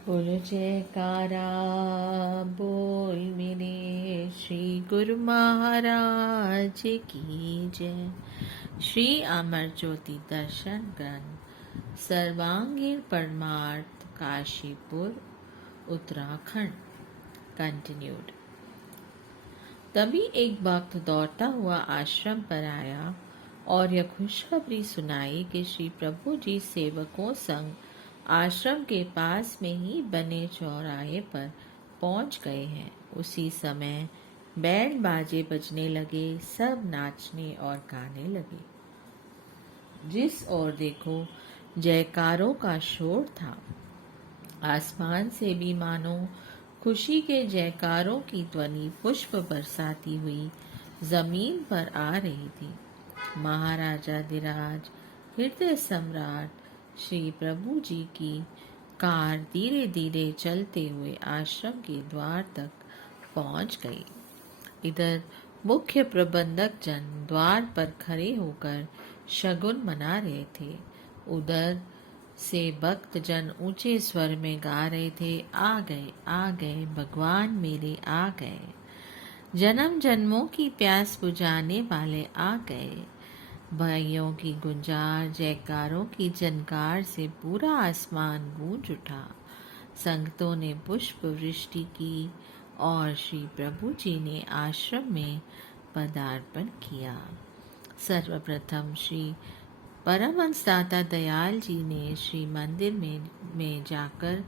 बोल जयकारा बोल मेरे श्री गुरु महाराज की जय। श्री अमर ज्योति दर्शन ग्रंथ सर्वांगीण परमार्थ काशीपुर उत्तराखंड कंटिन्यूड। तभी एक भक्त दौड़ता हुआ आश्रम पर आया और यह खुशखबरी सुनाई कि श्री प्रभु जी सेवकों संग आश्रम के पास में ही बने चौराहे पर पहुंच गए हैं। उसी समय बैंड बाजे बजने लगे, सब नाचने और गाने लगे। जिस ओर देखो जयकारों का शोर था। आसमान से भी मानो खुशी के जयकारों की ध्वनि पुष्प बरसाती हुई जमीन पर आ रही थी। महाराजाधिराज हृदय सम्राट श्री प्रभु जी की कार धीरे धीरे चलते हुए आश्रम के द्वार तक पहुंच गई। इधर मुख्य प्रबंधक जन द्वार पर खड़े होकर शगुन मना रहे थे। उधर से भक्त जन ऊंचे स्वर में गा रहे थे, आ गए भगवान मेरे आ गए। जन्म जन्मों की प्यास बुझाने वाले आ गए। भाइयों की गुंजार जयकारों की जनकार से पूरा आसमान गूंज उठा। संगतों ने पुष्प वृष्टि की और श्री प्रभु जी ने आश्रम में पदार्पण किया। सर्वप्रथम श्री परमहंस दाता दयाल जी ने श्री मंदिर में जाकर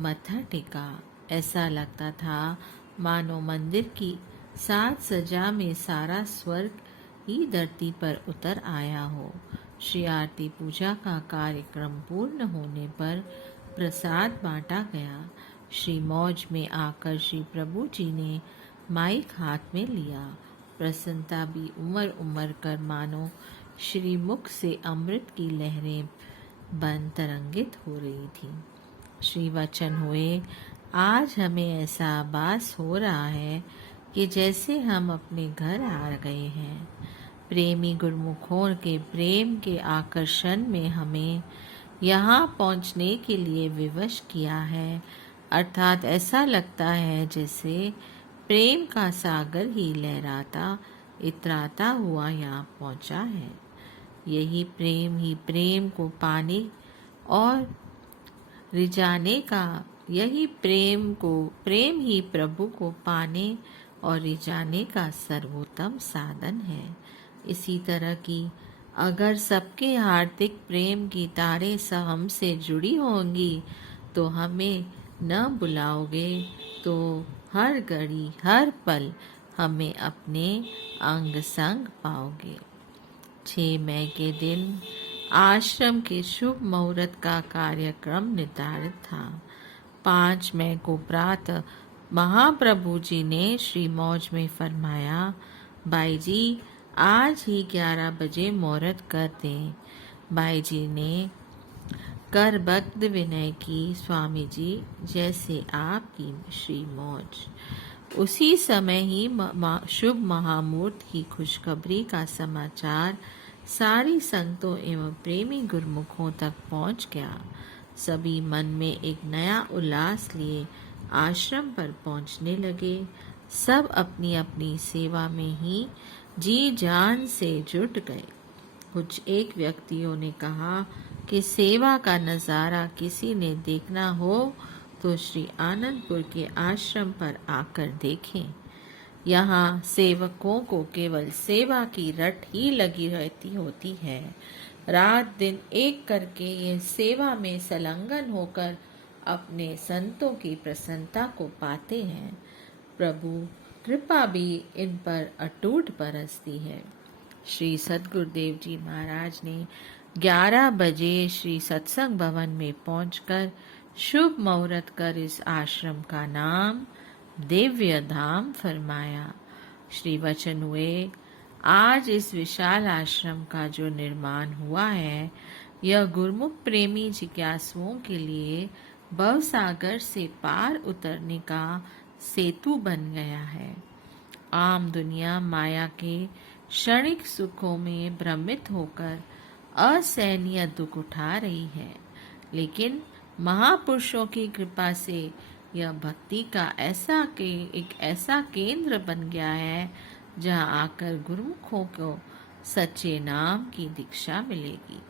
मत्था टेका। ऐसा लगता था मानो मंदिर की साज सजा में सारा स्वर्ग ही धरती पर उतर आया हो। श्री आरती पूजा का कार्यक्रम पूर्ण होने पर प्रसाद बांटा गया। श्री मौज में आकर श्री प्रभु जी ने माइक हाथ में लिया। प्रसन्नता भी उमड़ उमड़ कर मानो श्री मुख से अमृत की लहरें बन तरंगित हो रही थी। श्री वचन हुए, आज हमें ऐसा आभास हो रहा है कि जैसे हम अपने घर आ गए हैं। प्रेमी गुरुमुखों के प्रेम के आकर्षण में हमें यहाँ पहुँचने के लिए विवश किया है। अर्थात ऐसा लगता है जैसे प्रेम का सागर ही लहराता इतराता हुआ यहाँ पहुँचा है। यही प्रेम को पाने और रिझाने का प्रेम ही प्रभु को पाने और रिझाने का सर्वोत्तम साधन है। इसी तरह की अगर सबके हार्दिक प्रेम की तारें सब हमसे जुड़ी होंगी तो हमें न बुलाओगे तो हर घड़ी हर पल हमें अपने अंग संग पाओगे। 6 मई के दिन आश्रम के शुभ मुहूर्त का कार्यक्रम निर्धारित था। 5 मई को प्रातः महाप्रभु जी ने श्री मौज में फरमाया, भाई जी आज ही 11 बजे मुहूर्त कर दें। भाई जी ने कर भक्त विनय की, स्वामी जी जैसे आपकी श्री मौज। उसी समय ही शुभ महामुहूर्त की खुशखबरी का समाचार सारी संतों एवं प्रेमी गुरुमुखों तक पहुंच गया। सभी मन में एक नया उल्लास लिए आश्रम पर पहुंचने लगे। सब अपनी अपनी सेवा में ही जी जान से जुट गए। कुछ एक व्यक्तियों ने कहा कि सेवा का नज़ारा किसी ने देखना हो तो श्री आनंदपुर के आश्रम पर आकर देखें। यहाँ सेवकों को केवल सेवा की रट ही लगी रहती होती है। रात दिन एक करके ये सेवा में संलग्न होकर अपने संतों की प्रसन्नता को पाते हैं। प्रभु कृपा भी इन पर अटूट बरसती है। श्री सद्गुरुदेव जी महाराज ने 11 बजे श्री सत्संग भवन में पहुंचकर शुभ मुहूर्त कर इस आश्रम का नाम दिव्य धाम फरमाया। श्री वचन हुए, आज इस विशाल आश्रम का जो निर्माण हुआ है यह गुरुमुख प्रेमी जिज्ञासुओं के लिए भवसागर से पार उतरने का सेतु बन गया है। आम दुनिया माया के क्षणिक सुखों में भ्रमित होकर असहनीय दुख उठा रही है, लेकिन महापुरुषों की कृपा से यह भक्ति का एक ऐसा केंद्र बन गया है जहाँ आकर गुरुमुखों को सच्चे नाम की दीक्षा मिलेगी।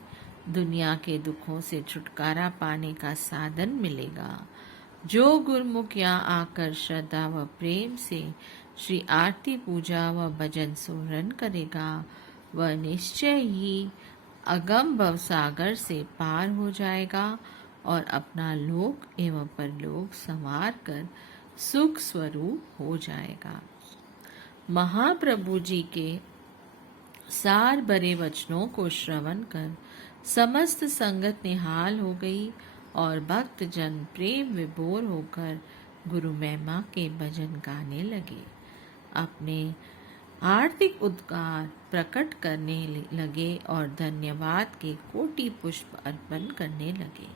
दुनिया के दुखों से छुटकारा पाने का साधन मिलेगा। जो गुरुमुख यहाँ आकर श्रद्धा व प्रेम से श्री आरती पूजा व भजन सुमरन करेगा वह निश्चय ही अगम भवसागर से पार हो जाएगा और अपना लोक एवं परलोक संवार कर सुख स्वरूप हो जाएगा। महाप्रभु जी के सार भरे वचनों को श्रवण कर समस्त संगत निहाल हो गई और भक्त जन प्रेम विभोर होकर गुरु महिमा के भजन गाने लगे। अपने आर्थिक उद्गार प्रकट करने लगे और धन्यवाद के कोटि पुष्प अर्पण करने लगे।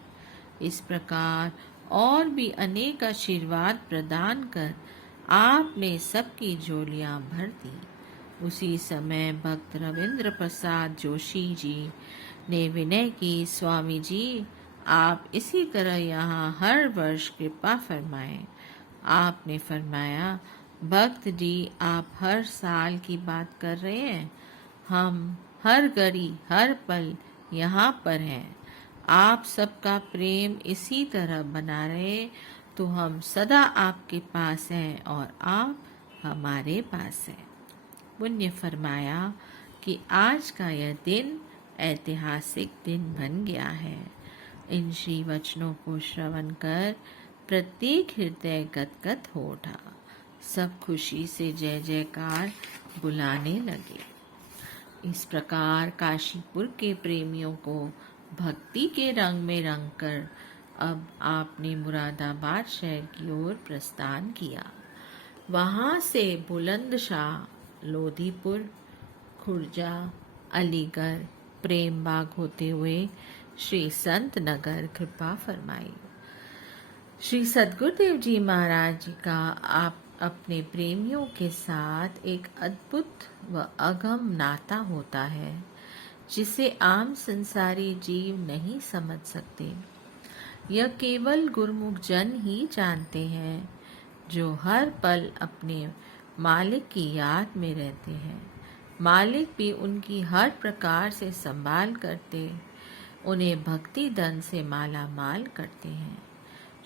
इस प्रकार और भी अनेक आशीर्वाद प्रदान कर आपने सबकी झोलियां भर दी। उसी समय भक्त रविंद्र प्रसाद जोशी जी ने विनय की, स्वामी जी आप इसी तरह यहाँ हर वर्ष कृपा फरमाएं। आपने फरमाया, भक्त जी आप हर साल की बात कर रहे हैं, हम हर घड़ी हर पल यहाँ पर हैं। आप सबका प्रेम इसी तरह बना रहे तो हम सदा आपके पास हैं और आप हमारे पास हैं। पुण्य फरमाया कि आज का यह दिन ऐतिहासिक दिन बन गया है। इन श्री वचनों को श्रवण कर प्रत्येक हृदय गदगद हो उठा। सब खुशी से जय जयकार बुलाने लगे। इस प्रकार काशीपुर के प्रेमियों को भक्ति के रंग में रंग कर अब आपने मुरादाबाद शहर की ओर प्रस्थान किया। वहां से बुलंदशाह, लोधीपुर, खुर्जा, अलीगढ़, प्रेमबाग होते हुए श्री संत नगर कृपा फरमाई। श्री सद्गुरुदेव जी महाराज जी का आप अपने प्रेमियों के साथ एक अद्भुत व अगम नाता होता है जिसे आम संसारी जीव नहीं समझ सकते। यह केवल गुरुमुख जन ही जानते हैं जो हर पल अपने मालिक की याद में रहते हैं। मालिक भी उनकी हर प्रकार से संभाल करते उन्हें भक्ति धन से माला माल करते हैं।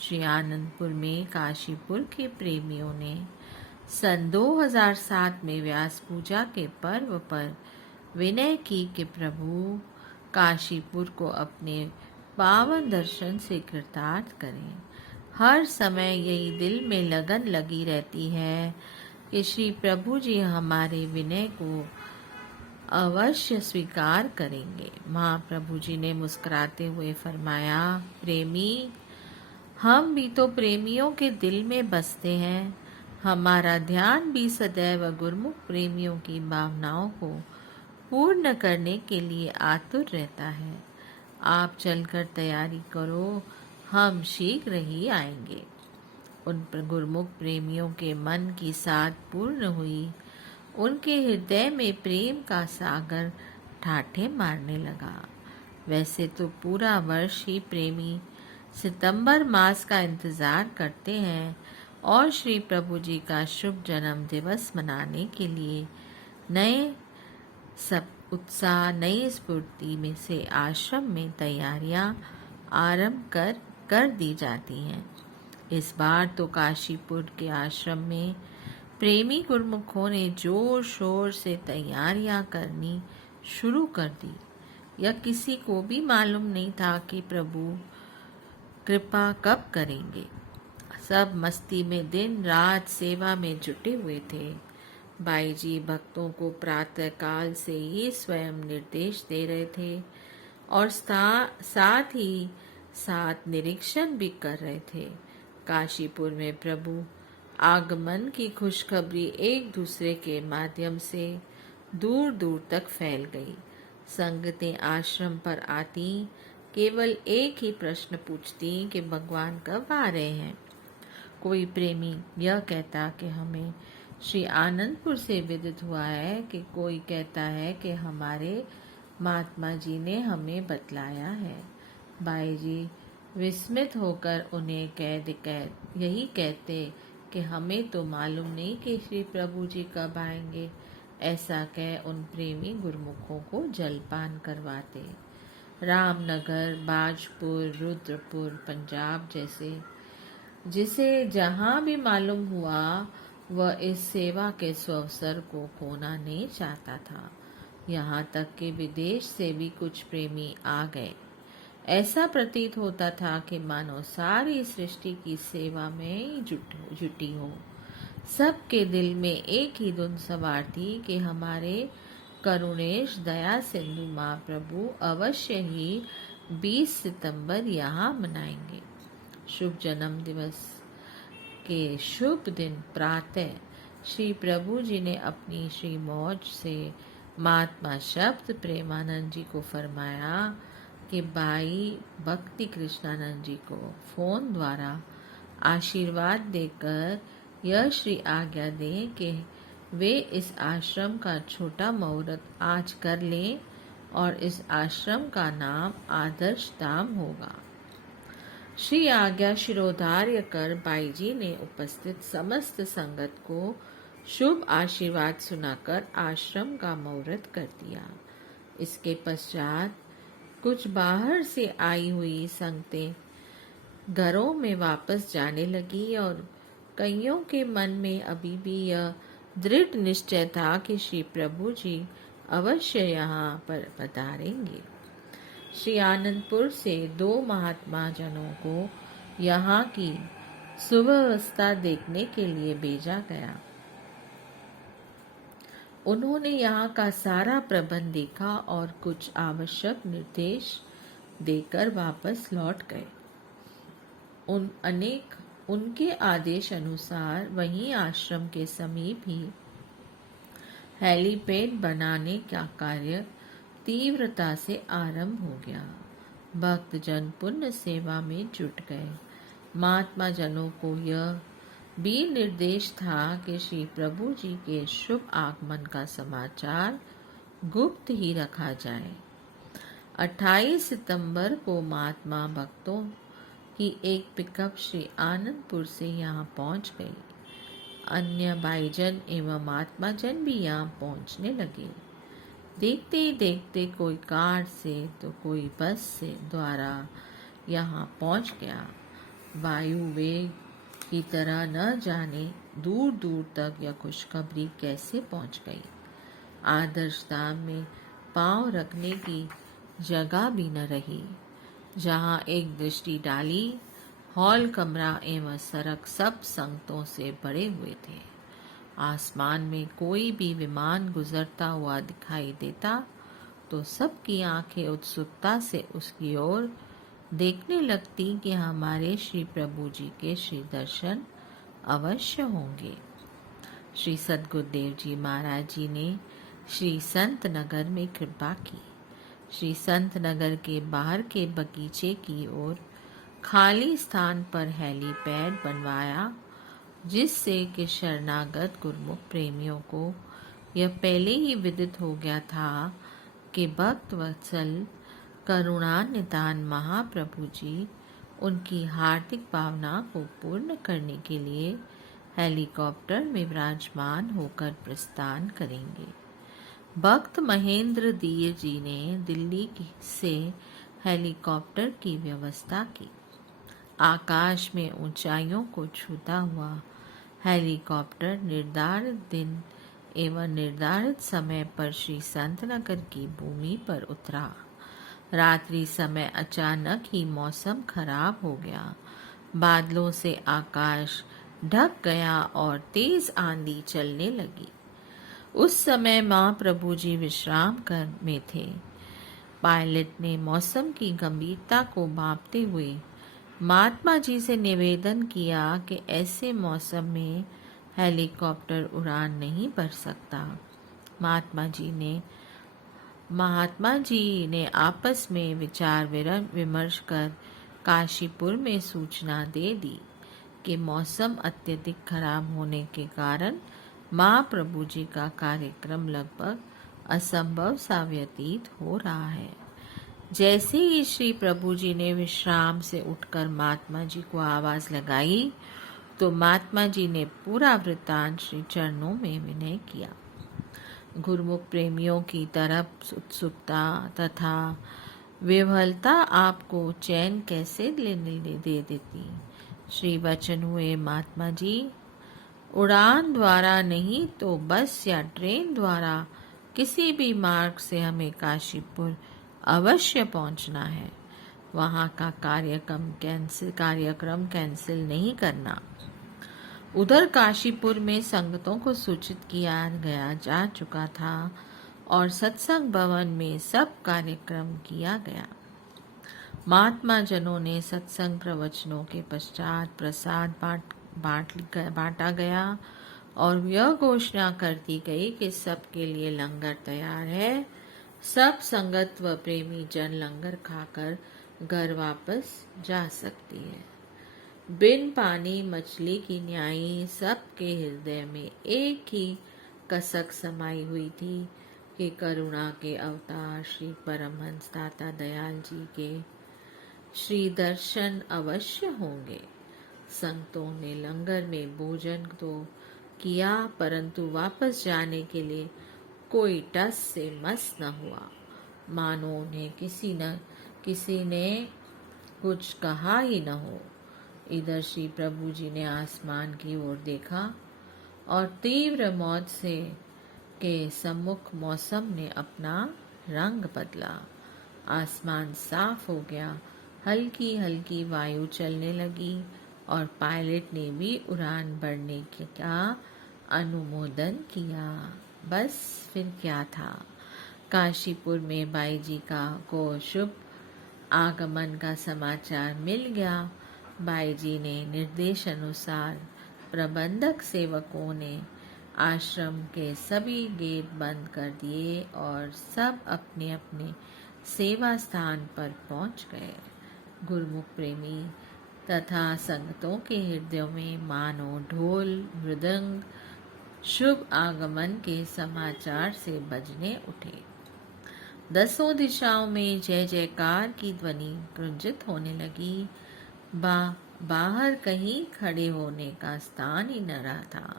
श्री आनंदपुर में काशीपुर के प्रेमियों ने सन 2007 में व्यास पूजा के पर्व पर विनय की कि प्रभु काशीपुर को अपने पावन दर्शन से कृतार्थ करें। हर समय यही दिल में लगन लगी रहती है कि श्री प्रभु जी हमारे विनय को अवश्य स्वीकार करेंगे। महाप्रभु जी ने मुस्कुराते हुए फरमाया, प्रेमी हम भी तो प्रेमियों के दिल में बसते हैं। हमारा ध्यान भी सदैव गुरुमुख प्रेमियों की भावनाओं को पूर्ण करने के लिए आतुर रहता है। आप चलकर तैयारी करो, हम शीघ्र ही आएंगे। उन गुरुमुख प्रेमियों के मन की साध पूर्ण हुई। उनके हृदय में प्रेम का सागर ठाठे मारने लगा। वैसे तो पूरा वर्ष ही प्रेमी सितंबर मास का इंतजार करते हैं और श्री प्रभु जी का शुभ जन्म दिवस मनाने के लिए नए सब उत्साह नई स्फूर्ति में से आश्रम में तैयारियां आरंभ कर दी जाती हैं। इस बार तो काशीपुर के आश्रम में प्रेमी गुरुमुखों ने जोर शोर से तैयारियां करनी शुरू कर दी। यह किसी को भी मालूम नहीं था कि प्रभु कृपा कब करेंगे। सब मस्ती में दिन रात सेवा में जुटे हुए थे। बाई जी भक्तों को प्रातः काल से ही स्वयं निर्देश दे रहे थे और साथ ही साथ निरीक्षण भी कर रहे थे। काशीपुर में प्रभु आगमन की खुशखबरी एक दूसरे के माध्यम से दूर दूर तक फैल गई। संगतें आश्रम पर आती केवल एक ही प्रश्न पूछती कि भगवान कब आ रहे हैं। कोई प्रेमी यह कहता कि हमें श्री आनंदपुर से विदित हुआ है, कि कोई कहता है कि हमारे महात्मा जी ने हमें बतलाया है। बाई जी विस्मित होकर उन्हें कैद यही कहते कि हमें तो मालूम नहीं कि श्री प्रभु जी कब आएंगे। ऐसा कह उन प्रेमी गुरुमुखों को जलपान करवाते। रामनगर, बाजपुर, रुद्रपुर, पंजाब जैसे जिसे जहाँ भी मालूम हुआ वह इस सेवा के सुअवसर को खोना नहीं चाहता था। यहाँ तक कि विदेश से भी कुछ प्रेमी आ गए। ऐसा प्रतीत होता था कि मानो सारी सृष्टि की सेवा में ही जुटी हो। सबके दिल में एक ही धुन सवार थी कि हमारे करुणेश दया सिंधु महाप्रभु अवश्य ही 20 सितंबर यहाँ मनाएंगे। शुभ जन्म दिवस के शुभ दिन प्रातः श्री प्रभु जी ने अपनी श्री मौज से महात्मा शब्द प्रेमानंद जी को फरमाया कि भाई भक्ति कृष्णानंद जी को फोन द्वारा आशीर्वाद देकर यह श्री आज्ञा दें कि वे इस आश्रम का छोटा मुहूर्त आज कर लें और इस आश्रम का नाम आदर्श धाम होगा। श्री आज्ञा शिरोधार्य कर बाई जी ने उपस्थित समस्त संगत को शुभ आशीर्वाद सुनाकर आश्रम का मुहूर्त कर दिया। इसके पश्चात कुछ बाहर से आई हुई संगतें घरों में वापस जाने लगी और कईयों के मन में अभी भी यह दृढ़ निश्चय था कि श्री प्रभु जी अवश्य यहाँ पर पधारेंगे। श्री आनंदपुर से 2 महात्मा जनों को यहाँ की सुव्यवस्था देखने के लिए भेजा गया। उन्होंने यहाँ का सारा प्रबंध देखा और कुछ आवश्यक निर्देश देकर वापस लौट गए। उनके आदेश अनुसार वहीं आश्रम के समीप ही हेलीपैड बनाने का कार्य तीव्रता से आरंभ हो गया। भक्तजन पुण्य सेवा में जुट गए। महात्मा जनों को यह भी निर्देश था कि श्री प्रभु जी के शुभ आगमन का समाचार गुप्त ही रखा जाए। 28 सितंबर को महात्मा भक्तों की एक पिकअप श्री आनंदपुर से यहाँ पहुँच गई। अन्य भाईजन एवं महात्मा जन भी यहाँ पहुँचने लगे। देखते ही देखते कोई कार से तो कोई बस से द्वारा यहाँ पहुँच गया। वायु वेग की तरह न जाने दूर दूर तक यह खुशखबरी कैसे पहुँच गई। आदर्श धाम में पांव रखने की जगह भी न रही। जहाँ एक दृष्टि डाली, हॉल, कमरा एवं सड़क सब संगतों से भरे हुए थे। आसमान में कोई भी विमान गुजरता हुआ दिखाई देता तो सबकी आंखें उत्सुकता से उसकी ओर देखने लगती कि हमारे श्री प्रभु जी के श्री दर्शन अवश्य होंगे। श्री सद्गुरुदेव जी महाराज जी ने श्री संत नगर में कृपा की। श्री संत नगर के बाहर के बगीचे की ओर खाली स्थान पर हेलीपैड बनवाया, जिससे कि शरणागत गुरुमुख प्रेमियों को यह पहले ही विदित हो गया था कि भक्त वत्सल करुणानिधान महाप्रभु जी उनकी हार्दिक भावना को पूर्ण करने के लिए हेलीकॉप्टर में विराजमान होकर प्रस्थान करेंगे। भक्त महेंद्र दीर जी ने दिल्ली से हेलीकॉप्टर की व्यवस्था की। आकाश में ऊंचाइयों को छूता हुआ हेलीकॉप्टर निर्धारित दिन एवं निर्धारित समय पर श्री संतनगर की भूमि पर उतरा। रात्रि समय अचानक ही मौसम खराब हो गया। बादलों से आकाश ढक गया और तेज आंधी चलने लगी। उस समय महाप्रभु जी विश्राम में थे। पायलट ने मौसम की गंभीरता को भांपते हुए महात्मा जी से निवेदन किया कि ऐसे मौसम में हेलीकॉप्टर उड़ान नहीं भर सकता। महात्मा जी ने आपस में विचार विमर्श कर काशीपुर में सूचना दे दी कि मौसम अत्यधिक खराब होने के कारण महाप्रभु जी का कार्यक्रम लगभग असंभव सा व्यतीत हो रहा है। जैसे ही श्री प्रभु जी ने विश्राम से उठकर महात्मा जी को आवाज लगाई तो महात्मा जी ने पूरा वृत्तांत श्री चरणों में विनय किया। गुरुमुख प्रेमियों की तरफ उत्सुकता तथा विह्वलता आपको चैन कैसे लेने दे देती। श्री वचन हुए महात्मा जी, उड़ान द्वारा नहीं तो बस या ट्रेन द्वारा किसी भी मार्ग से हमें काशीपुर अवश्य पहुंचना है। वहां का कार्यक्रम कैंसिल नहीं करना। उधर काशीपुर में संगतों को सूचित किया गया जा चुका था और सत्संग भवन में सब कार्यक्रम किया गया। महात्मा जनों ने सत्संग प्रवचनों के पश्चात प्रसाद बांटा गया और यह घोषणा कर दी गई कि सबके लिए लंगर तैयार है। सब संगत व प्रेमी जन लंगर खाकर घर वापस जा सकती है। बिन पानी मछली की न्यायी सबके हृदय में एक ही कसक समाई हुई थी कि करुणा के अवतार श्री परमहंस दाता दयाल जी के श्री दर्शन अवश्य होंगे। संतों ने लंगर में भोजन तो किया परंतु वापस जाने के लिए कोई टस से मस न हुआ, मानो उन्हें किसी ने कुछ कहा ही न हो। इधर श्री प्रभु जी ने आसमान की ओर देखा और तीव्र मौत से के सम्मुख मौसम ने अपना रंग बदला। आसमान साफ हो गया, हल्की हल्की वायु चलने लगी और पायलट ने भी उड़ान भरने का अनुमोदन किया। बस फिर क्या था, काशीपुर में बाई जी को शुभ आगमन का समाचार मिल गया। बाई जी ने निर्देश अनुसार प्रबंधक सेवकों ने आश्रम के सभी गेट बंद कर दिए और सब अपने अपने सेवा स्थान पर पहुंच गए। गुरुमुख प्रेमी तथा संगतों के हृदयों में मानो ढोल मृदंग शुभ आगमन के समाचार से बजने उठे। दसों दिशाओं में जय जयकार की ध्वनि गुंजित होने लगी। बाहर कहीं खड़े होने का स्थान ही न रहा था।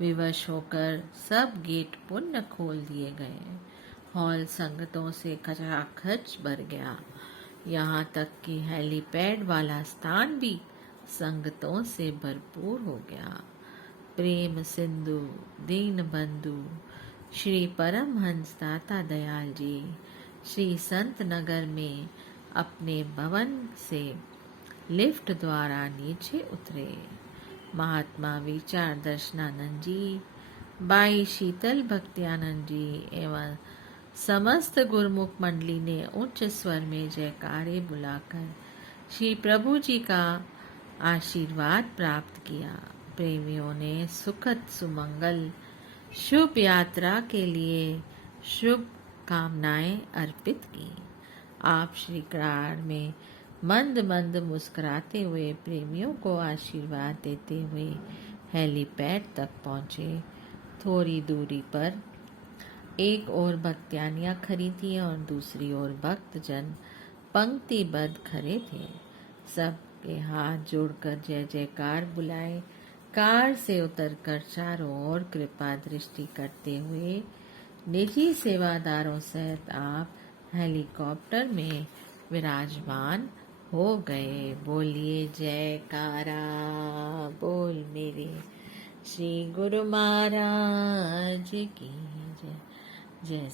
विवश होकर सब गेट पुनः खोल दिए गए। हॉल संगतों से खचाखच भर गया। यहाँ तक कि हेलीपैड वाला स्थान भी संगतों से भरपूर हो गया। प्रेम सिंधु दीन बंधु श्री परमहंस दाता दयाल जी श्री संत नगर में अपने भवन से लिफ्ट द्वारा नीचे उतरे। महात्मा विचार दर्शनानंद जी, बाई शीतल भक्त्यानंद जी एवं समस्त गुरुमुख मंडली ने उच्च स्वर में जयकारे बुलाकर श्री प्रभु जी का आशीर्वाद प्राप्त किया। प्रेमियों ने सुखद सुमंगल शुभ यात्रा के लिए शुभ कामनाएं अर्पित की। आप श्री कराड़ में मंद मंद मुस्कुराते हुए प्रेमियों को आशीर्वाद देते हुए हेलीपैड तक पहुंचे। थोड़ी दूरी पर एक ओर भक्त्यानियां खड़ी थी और दूसरी ओर भक्तजन पंक्तिबद्ध खड़े थे। सबके हाथ जोड़कर जय जयकार बुलाए कार से उतरकर चारों ओर कृपा दृष्टि करते हुए निजी सेवादारों सहित आप हेलीकॉप्टर में विराजमान हो गए। बोलिए जयकारा बोल मेरे श्री गुरु महाराज की जय। जय।